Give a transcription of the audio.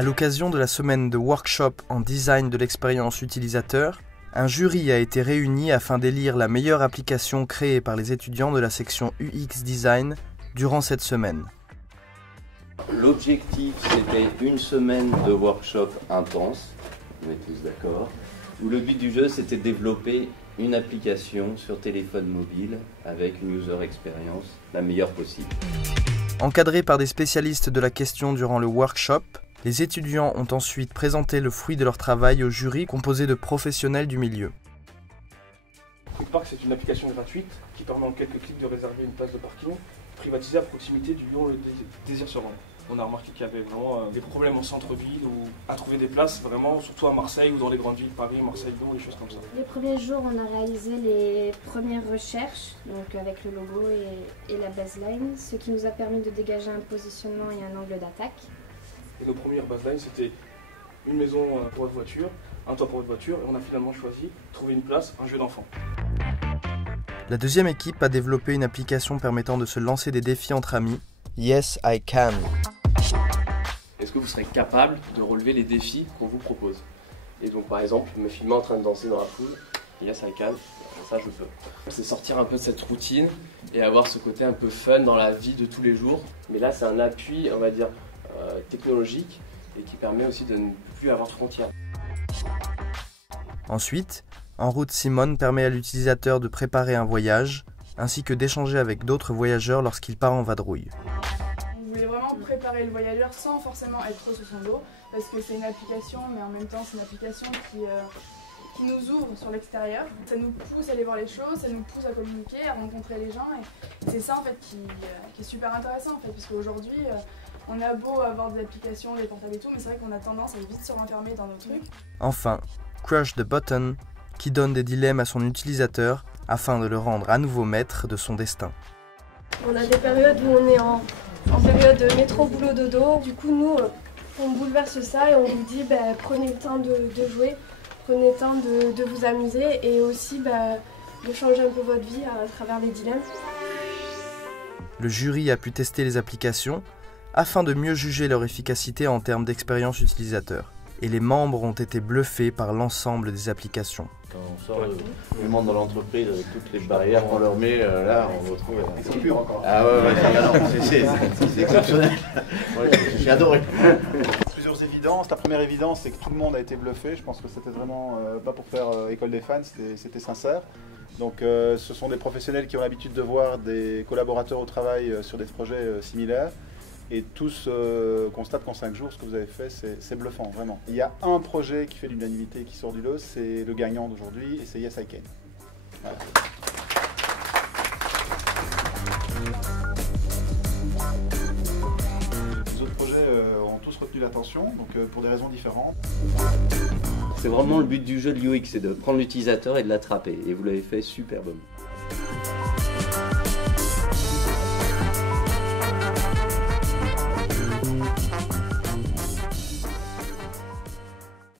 À l'occasion de la semaine de workshop en design de l'expérience utilisateur, un jury a été réuni afin d'élire la meilleure application créée par les étudiants de la section UX Design durant cette semaine. L'objectif, c'était une semaine de workshop intense, on est tous d'accord, où le but du jeu, c'était de développer une application sur téléphone mobile avec une user experience la meilleure possible. Encadrés par des spécialistes de la question durant le workshop, les étudiants ont ensuite présenté le fruit de leur travail au jury composé de professionnels du milieu. Quickpark, c'est une application gratuite qui permet en quelques clics de réserver une place de parking privatisée à proximité du lieu où on désire se rendre. On a remarqué qu'il y avait vraiment des problèmes au centre-ville ou à trouver des places, vraiment, surtout à Marseille ou dans les grandes villes, Paris, Marseille, Lyon, des choses comme ça. Les premiers jours, on a réalisé les premières recherches, donc avec le logo et la baseline, ce qui nous a permis de dégager un positionnement et un angle d'attaque. Et nos premières baselines, c'était une maison pour votre voiture, un toit pour votre voiture, et on a finalement choisi trouver une place, un jeu d'enfant. La deuxième équipe a développé une application permettant de se lancer des défis entre amis, Yes I Can. Est-ce que vous serez capable de relever les défis qu'on vous propose? Et donc par exemple, me filmer en train de danser dans la foule, Yes I Can, ça je peux. C'est sortir un peu de cette routine et avoir ce côté un peu fun dans la vie de tous les jours. Mais là c'est un appui, on va dire, technologique et qui permet aussi de ne plus avoir de frontières. Ensuite, En route Simone permet à l'utilisateur de préparer un voyage, ainsi que d'échanger avec d'autres voyageurs lorsqu'il part en vadrouille. On voulait vraiment préparer le voyageur sans forcément être trop sur son dos, parce que c'est une application, mais en même temps c'est une application qui nous ouvre sur l'extérieur. Ça nous pousse à aller voir les choses, ça nous pousse à communiquer, à rencontrer les gens, et c'est ça en fait qui est super intéressant en fait, parce qu'aujourd'hui on a beau avoir des applications, des portables et tout, mais c'est vrai qu'on a tendance à vite se renfermer dans nos trucs. Enfin, Crush the Button, qui donne des dilemmes à son utilisateur afin de le rendre à nouveau maître de son destin. On a des périodes où on est en période métro boulot dodo, du coup nous on bouleverse ça et on vous dit prenez le temps de jouer, prenez le temps de vous amuser et aussi de changer un peu votre vie à travers les dilemmes. Le jury a pu tester les applications afin de mieux juger leur efficacité en termes d'expérience utilisateur. Et les membres ont été bluffés par l'ensemble des applications. Quand on sort du monde dans l'entreprise avec toutes les barrières qu'on leur met, là on retrouve... Ils sont purs encore. Ah ouais, c'est exceptionnel. Ouais, j'ai adoré. Plusieurs évidences. La première évidence, c'est que tout le monde a été bluffé. Je pense que c'était vraiment pas pour faire école des fans, c'était sincère. Donc ce sont des professionnels qui ont l'habitude de voir des collaborateurs au travail sur des projets similaires. Et tous constatent qu'en 5 jours, ce que vous avez fait, c'est bluffant, vraiment. Il y a un projet qui fait l'unanimité, qui sort du lot, c'est le gagnant d'aujourd'hui, et c'est Yes I Can. Voilà. Les autres projets ont tous retenu l'attention, donc pour des raisons différentes. C'est vraiment le but du jeu de l'UX, c'est de prendre l'utilisateur et de l'attraper. Et vous l'avez fait superbement.